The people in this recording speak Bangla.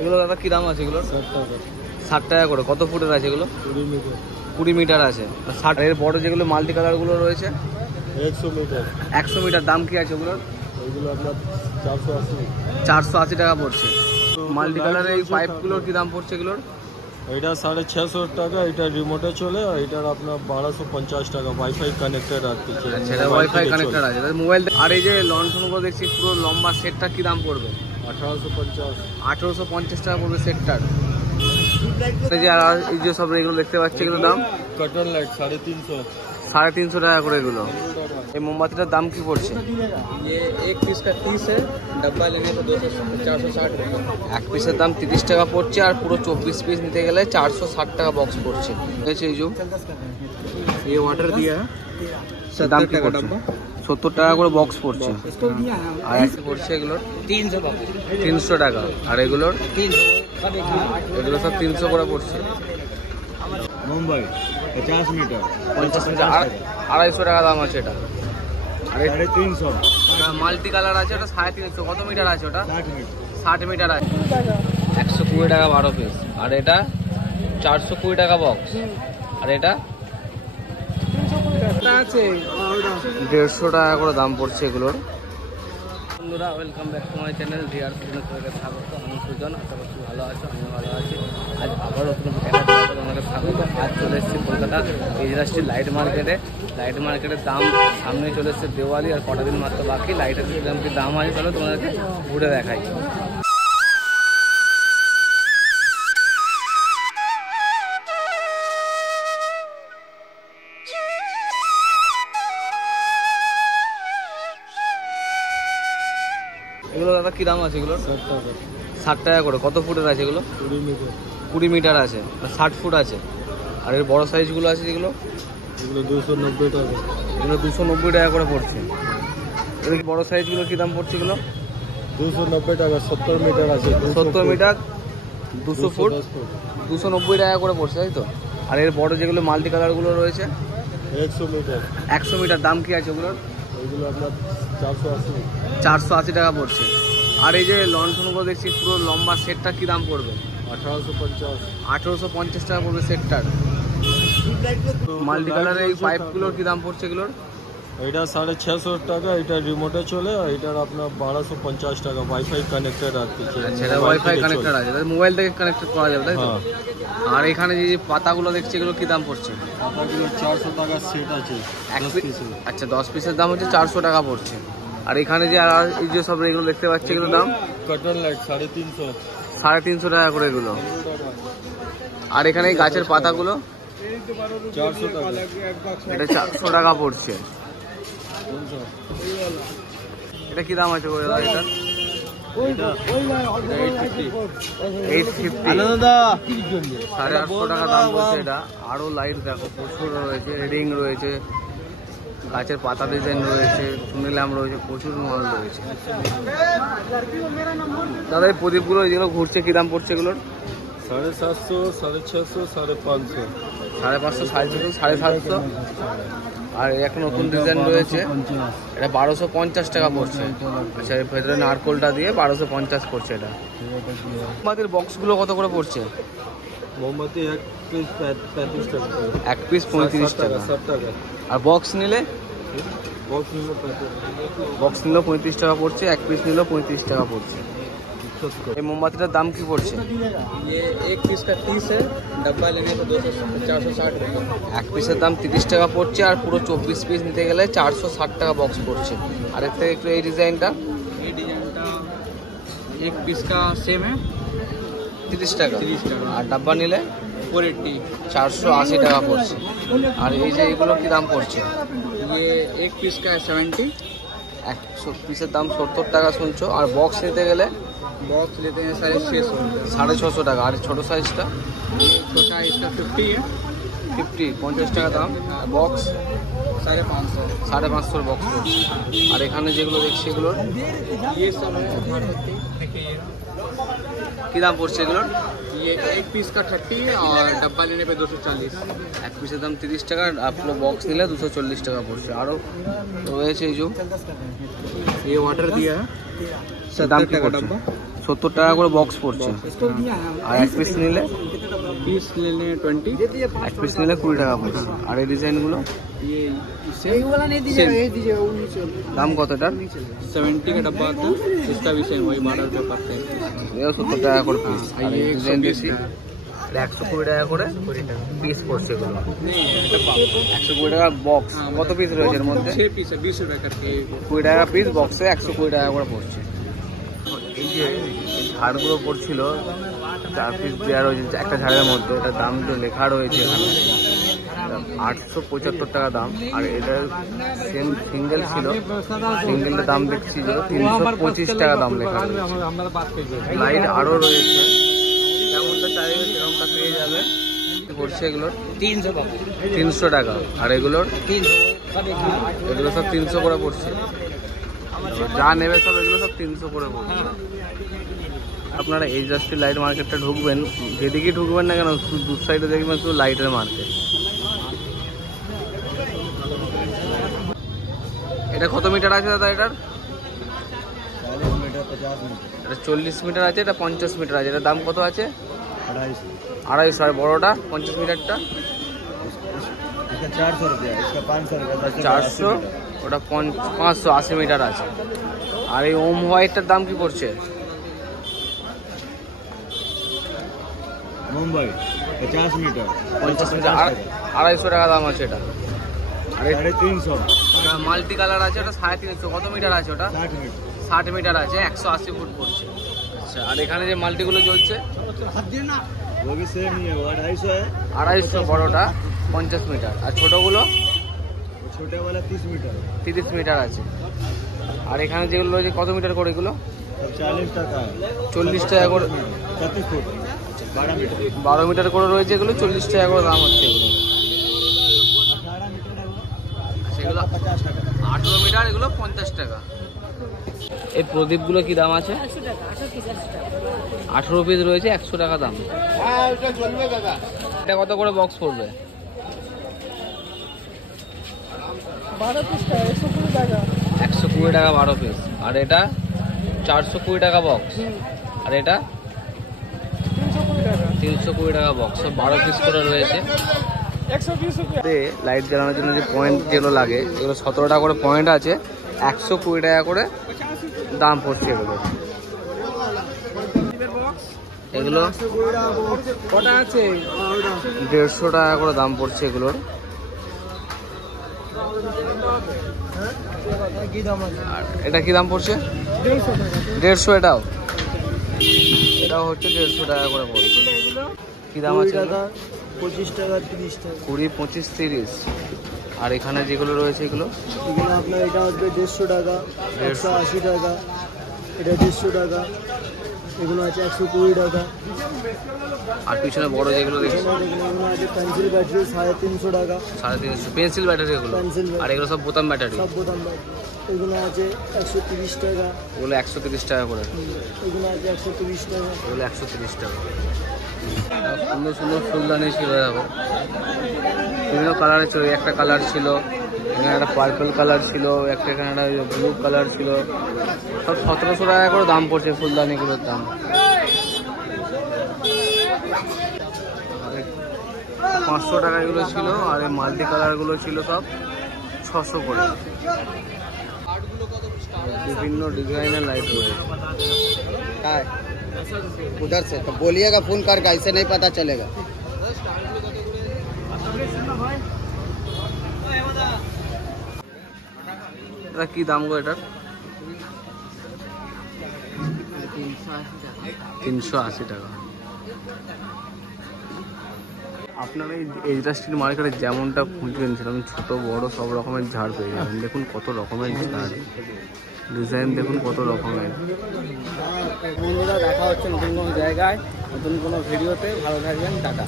এগুলো দাদা কি দাম আছে এগুলো? 60 টাকা করে। কত ফুটের আছে এগুলো? 20 মিটার আছে। 60 এর বড় যেগুলো মাল্টি কালার গুলো রয়েছে 100 মিটার দাম কি আছে ওগুলোর? ওইগুলো আপনার 480 টাকা পড়ছে। মাল্টি কালারের এই পাইপগুলোর কি দাম পড়ছে এগুলোর? এটা 650 টাকা, এটা রিমোটে চলে, আর এটার আপনার 1250 টাকা ওয়াইফাই কানেক্টেড আছে। আচ্ছা, এটা ওয়াইফাই কানেক্টেড আছে মোবাইল। আর এই যে লন্ঠনগুলো দেখছি পুরো লম্বা সেটটা কি দাম পড়বে? 1850 টাকা পড়বে সেটটার। এই যে সব এগুলো দেখতে পাচ্ছি এগুলোর দাম কার্টন লাইট 350 টাকা করে এগুলো। এই মোমবাতিটার দাম কি পড়ছে? एक पीस का 30 है, डब्बा लेने तो 460 रुपये। এক পিসের দাম 30 টাকা পড়ছে, আর পুরো 24 পিস নিতে গেলে 460 টাকা বক্স পড়ছে। এই যে ये वाटर दिया है, দাম কি পড়ছে? 70 টাকা করে বক্স পড়ছে। আর একটা পড়ছে এগুলোর 300 টাকা, আর এগুলোর এগুলো সব 300 করে পড়ছে। মুম্বাই 50 মিটার 50 মিটার 250 টাকা দাম আছে এটা। আর 350 মাল্টি কালার আছে ওটা 350। কত মিটার আছে ওটা? 60 60 মিটার মিটার আছে। 120 টাকা 12 পিস। আর এটা 420 টাকা বক্স। আর এটা 150 টাকা করে দাম পড়ছে এগুলোর। বন্ধুরা, welcome back to my channel DR সুজনকে স্বাগত। আমি সুজন, আশা করছি ভালো আছো, আমি ভালো আছি। আজ আবার নতুন তোমাকে স্বাগত। আজ চলে এসেছি কলকাতা ইন্ডাস্ট্রি লাইট মার্কেটে। লাইট মার্কেটের দাম সামনে চলে এসছে দেওয়ালি, আর কটা দিন মাত্র বাকি। লাইটের দাম কি দাম আছে তাহলে তোমাদেরকে ঘুরে দেখাই। এগুলো দাদা কি দাম আছে এগুলো? 60 টাকা করে। কত ফুটের আছে এগুলো? 20 মিটার আছে। 60 ফুট আছে। আর এর বড় সাইজগুলো আছে যেগুলো, এগুলো 290 টাকা। এগুলো 290 টাকা করে পড়ছে। এগুলো বড় সাইজগুলো কি দাম পড়ছে এগুলো? 290 টাকা। 70 মিটার আছে। 70 মিটার 200 ফুট 290 টাকা করে পড়ছে, তাই তো? আর এর বড় যেগুলো মাল্টি কালারগুলো রয়েছে 100 মিটার দাম কি আছে ওগুলোর? ওইগুলো আপনার 480 টাকা পড়ছে। আর এই যে লন্ঠনগুলো দেখছি পুরো লম্বা সেটটা কি দাম পড়বে? 1850 টাকা পড়বে সেটটার। মাল্টি কালারের এই পাইপগুলোর কি দাম পড়ছে এগুলোর? এটা 650 টাকা, এটা রিমোটে চলে, আর এটার আপনার 1250 টাকা ওয়াইফাই কানেক্টেড আছে। আচ্ছা, এটা ওয়াইফাই কানেক্টেড আছে, মোবাইল থেকে কানেক্টেড করা যাবে, তাই তো? আর এখানে যে পাতাগুলো দেখছি এগুলো কি দাম পড়ছে? পাতাগুলো 400 টাকা সেট আছে। আচ্ছা, 10 পিসের দাম হচ্ছে 400 টাকা পড়ছে। আর এখানে যে আর এই যে সব এগুলো দেখতে পাচ্ছি এগুলো দাম কার্টন লাইট 350 টাকা করে এগুলো। আর এখানে এই গাছের পাতাগুলো 400 টাকা। এটা 400 টাকা পড়ছে। এটা কি দাম আছে এটা? 850 850 টাকা দাম বলছে এটা। আরো লাইট দেখো প্রচুর রয়েছে, রিং রয়েছে, গাছের পাতা ডিজাইন রয়েছে, চুনি ল্যাম্প রয়েছে, প্রচুর মাল রয়েছে। দাদা এই প্রদীপগুলো যেগুলো ঘুরছে কি দাম পড়ছে এগুলোর? 750, 650, 550, 550, 650, 750। আর একটা নতুন ডিজাইন রয়েছে, এটা 1250 টাকা পড়ছে। আচ্ছা, এর ভেতরে নারকোলটা দিয়ে 1250 পড়ছে এটা। মোমবাতির বক্সগুলো কত করে পড়ছে? মোমবাতি এক পিস 35 টাকা। এক পিস 35 টাকা। 60 টাকা। আর বক্স নিলে? বক্স নিলে 35 টাকা পড়ছে, এক পিস নিলেও 35 টাকা পড়ছে। এই মোমবাতিটার দাম কি পড়ছে? ये एक पीस का 30 है, डब्बा लेने तो 460 रुपये। এক পিসের দাম 30 টাকা পড়ছে, আর পুরো 24 পিস নিতে গেলে 460 টাকা বক্স পড়ছে। আর এর থেকে একটু এই ডিজাইনটা, ये डिजाइनটা एक पीस का सेम है 30 টাকা। 30 টাকা। আর ডাব্বা নিলে 480। 480 টাকা পড়ছে। আর এই যে এগুলো কি দাম পড়ছে? ये एक पीस का है 70। এক পিসের দাম 70 টাকা শুনছো। আর বক্স নিতে গেলে बॉक्स लेते हैं 650। 650 টাকা। আর ছোটো সাইজটা छोटा इसका 50 है, 50 টাকা দাম। বক্স 550। 550 বক্স পড়ছে। আর এখানে যেগুলো দেখছি এগুলোর ये सब है अगरबत्ती, देखिए কি দাম পড়ছে এগুলোর? ये एक पीस का 30 है और डब्बा लेने पे 240। এক পিসের দাম 30 টাকা, আর পুরো বক্স নিলে 240 টাকা পড়ছে। আরও রয়েছে এই যে ये वाटर दिया है, দাম 70 কি টাকা পড়ছে? डब्बा। 70 টাকা করে বক্স পড়ছে। আর এক পিস নিলে पीस लेने 20, এক পিস নিলে 20 টাকা পড়ছে। আর এই ডিজাইনগুলো ये सेम দাম কত এটার? 70 का डब्बा आता है, इसका भी सेम वही 12 रुपये पर है। এও 70 টাকা করে पिस। আর এই ডিজাইন দেখছি 120 টাকা করে পিস পড়ছে এগুলো। 120 টাকা বক্স। কত পিস রয়েছে এর মধ্যে? 6 पीस है, 20 रुपये करके। 20 টাকা পিস বক্সে 120 টাকা করে পড়ছে। এই যে ঝাড়গুলো পড়ছিল 4 পিস দেওয়া রয়েছে একটা ঝাড়ের মধ্যে, এটার দাম তো লেখা রয়েছে এখানে 875 টাকা দাম। আর এটার সেম সিঙ্গেল ছিল, সিঙ্গেলের দাম দেখছি যে 325 টাকা দাম লেখা রয়েছে। লাইট আরও রয়েছে, যেমনটা চাইবে সেরকমটা পেয়ে যাবে। পড়ছে এগুলোর 300 টাকা। আর এগুলোর এগুলো সব 300 করে পড়ছে। যা নেবে সব এগুলো সব 300 করে পড়ছে। আপনারা এই জাস্টি লাইট মার্কেটটা ঢুকবেন, যেদিকে ঢুকবেন না কেন দু সাইডে দেখবেন শুধু লাইটের মার্কেট। এটা কত মিটার আছে দাদা? এটার 40 মিটার আছে, এটা 50 মিটার আছে। এটার দাম কত আছে? 250। আর বড়টা 50 মিটারটা 400, ওটা 580 মিটার আছে। আর এই ওম হোয়াইটটার দাম কি পড়ছে? মুম্বাই 50 মিটার 50 মিটার 250 টাকা দাম আছে এটা। আর 350 মাল্টি কালার আছে, ওটা 350। কত মিটার আছে ওটা? 60 মিটার আছে, 180 ফুট পড়ছে। আচ্ছা, আর এখানে যে মাল্টিগুলো চলছে वो भी सेम ही है, वो 250 है। 250 বড়টা 50 মিটার। আর ছোটগুলো वो छोटा वाला 30 मीटर 30 মিটার আছে। আর এখানে যেগুলো রয়েছে কত মিটার করে এগুলো? सब 40 টাকা है। 40 টাকা করে। 36 फुट 12 मीटर 12 মিটার করে রয়েছে এগুলো, 40 টাকা করে দাম হচ্ছে এগুলো। 18 मीटर है वो, সেগুলো 50 টাকা। 18 মিটার, এগুলো 50 টাকা। এই প্রদীপগুলো কি দাম আছে? 18 পিস রয়েছে, 100 টাকা দাম। এটা কত করে বক্স পড়বে? 120 টাকা 12 পিস। আর এটা 420 টাকা বক্স। আর এটা 320 টাকা বক্স। সব 12 পিস করে রয়েছে। লাইট জ্বালানোর জন্য যে পয়েন্ট যেগুলো লাগে এগুলো 17 টাকা করে পয়েন্ট আছে, 120 টাকা করে দাম পড়ছে এগুলো। এগুলো কটা আছে? 150 টাকা করে দাম পড়ছে এগুলোর। আর এটা কি দাম পড়ছে? 150। এটাও হচ্ছে 150 টাকা করে পড়ছে। কি দাম আছে? 25 টাকা 30 টাকা 20, 25, 30। আর এখানে যেগুলো রয়েছে এগুলো এগুলো আপনার এটা আসবে 150 টাকা, 180 টাকা, এটা 150 টাকা, এগুলো আছে 120 টাকা। আর পিছনে বড় যেগুলো দেখছি এগুলো আছে পেন্সিল ব্যাটারি 350 টাকা, 350 পেন্সিল ব্যাটারি এগুলো। পেন্সিল আর এগুলো সব বোতাম ব্যাটারি, সব বোতাম ব্যাটারি। এগুলো আছে 130 টাকা, এগুলো 130 টাকা করে। এগুলো আছে 130 টাকা। এগুলো 130 টাকা। সুন্দর সুন্দর ফুলদানি ছিল, দেখো বিভিন্ন কালারের ছিল। একটা কালার ছিল, এখানে একটা পার্পল কালার ছিল, একটা এখানে একটা ব্লু কালার ছিল। সব 1700 টাকা করে দাম পড়ছে ফুলদানিগুলোর দাম। 500 টাকা এগুলো ছিল। আর এই মাল্টি কালারগুলো ছিল সব 600 করে। বিভিন্ন ডিজাইনের লাইট রয়েছে। उधर से तो बोलिएगा फोन करके, ऐसे नहीं पता चलेगा। এটা কি দাম গো? এটার 380 টাকা। আপনারা এই ইন্ডাস্ট্রিয়াল মার্কেটে যেমনটা খুঁজবেন সেরকম ছোট বড় সব রকমের ঝাড় পেয়ে যাবেন। দেখুন কত রকমের ঝাড়, ডিজাইন দেখুন কত রকমের। বন্ধুরা, দেখা হচ্ছে নতুন কোনো জায়গায় নতুন কোনো ভিডিওতে। ভালো থাকবেন, টাটা।